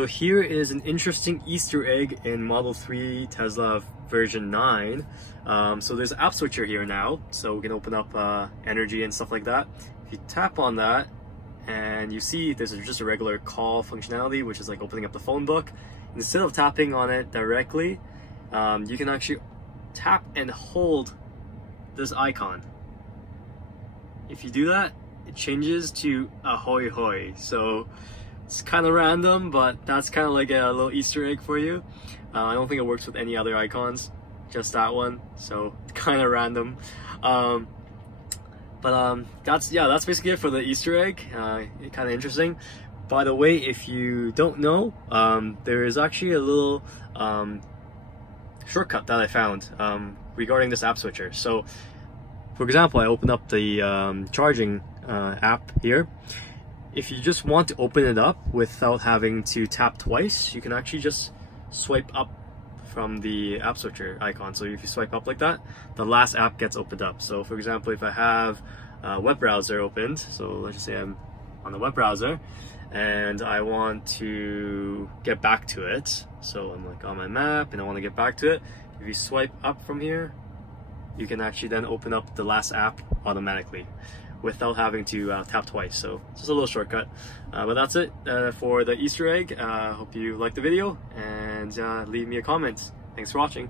So here is an interesting Easter egg in Model 3 Tesla version 9. So there's an app switcher here now, so we can open up energy and stuff like that. If you tap on that and you see there's just a regular call functionality, which is like opening up the phone book. Instead of tapping on it directly, you can actually tap and hold this icon. If you do that, it changes to ahoy hoy. So it's kind of random, but that's kind of like a little Easter egg for you. I don't think it works with any other icons, just that one. So kind of random. That's basically it for the Easter egg. Kind of interesting. By the way, if you don't know, there is actually a little shortcut that I found regarding this app switcher. So, for example, I open up the charging app here. If you just want to open it up without having to tap twice, you can actually just swipe up from the app switcher icon. So if you swipe up like that, the last app gets opened up. So for example, if I have a web browser opened, so let's just say I'm on the web browser and I want to get back to it. So I'm like on my map and I want to get back to it. If you swipe up from here, you can actually then open up the last app automatically without having to tap twice. So it's just a little shortcut. But that's it for the Easter egg. Hope you liked the video and leave me a comment. Thanks for watching.